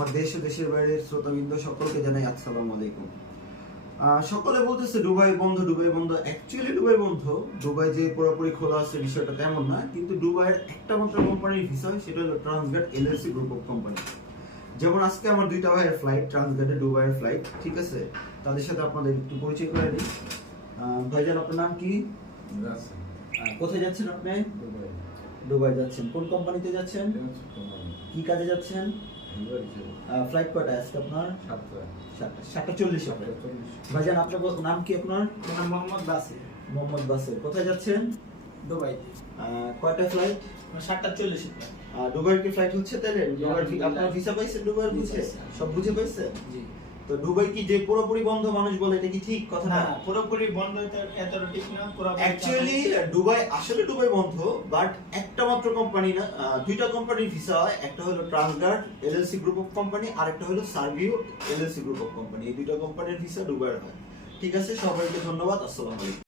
আমার দেশ ও দেশের বাইরের শ্রোতাবৃন্দ সকলকে জানাই আসসালামু আলাইকুম। সকলে বলতেছে দুবাই বন্ধ, দুবাই বন্ধ। অ্যাকচুয়ালি দুবাই বন্ধ, দুবাই যে পুরোপুরি খোলা আছে বিষয়টা তেমন না, কিন্তু দুবাইয়ের একটা মাত্র কোম্পানির ভিসা হয়, সেটা হলো Transguard LLC group of company. যেমন আজকে আমার দুইটা ভাইয়ের ফ্লাইট, ট্রান্সগার্ডে দুবাইয়ের ফ্লাইট, ঠিক আছে? তাদের সাথে আপনাদের একটু পরিচয় করে দিই। ভাইজান, আপনার নাম কি? কোথায় যাচ্ছেন আপনি? দুবাই যাচ্ছেন। কোন কোম্পানিতে যাচ্ছেন? কি কাজে যাচ্ছেন? ফ্লাইট কয়টা আজকে আপনার? 7:40 হবে। ভাইজান, আপনার নাম কি? আপনার নাম মোহাম্মদ বাসির। মোহাম্মদ বাসির। কোথায় যাচ্ছেন? দুবাই। কয়টা ফ্লাইট? 7:40 দুবাইয়ের কি ফ্লাইট হচ্ছে তাহলে? দুবাইয়ের জি, আপনার ভিসা পাইছেন? দুবাইয়ের বুঝে সব বুঝে পাইছেন? জি। তো দুবাই কি যে পুরোপুরি বন্ধ মানুষ বলে, এটা কি ঠিক কথা? না, পুরোপুরি বন্ধ এতটা ঠিক না। অ্যাকচুয়ালি দুবাই আসলে দুবাই বন্ধ, বাট একটা মাত্র কোম্পানি না, দুইটা কোম্পানির ভিসা হয়। একটা হলো Transguard LLC group of company, আর একটা হলো Servio LLC group of company. এই দুইটা কোম্পানির ভিসা দুবাইয়ের হয়। ঠিক আছে, সবাইকে ধন্যবাদ। আসসালামু আলাইকুম।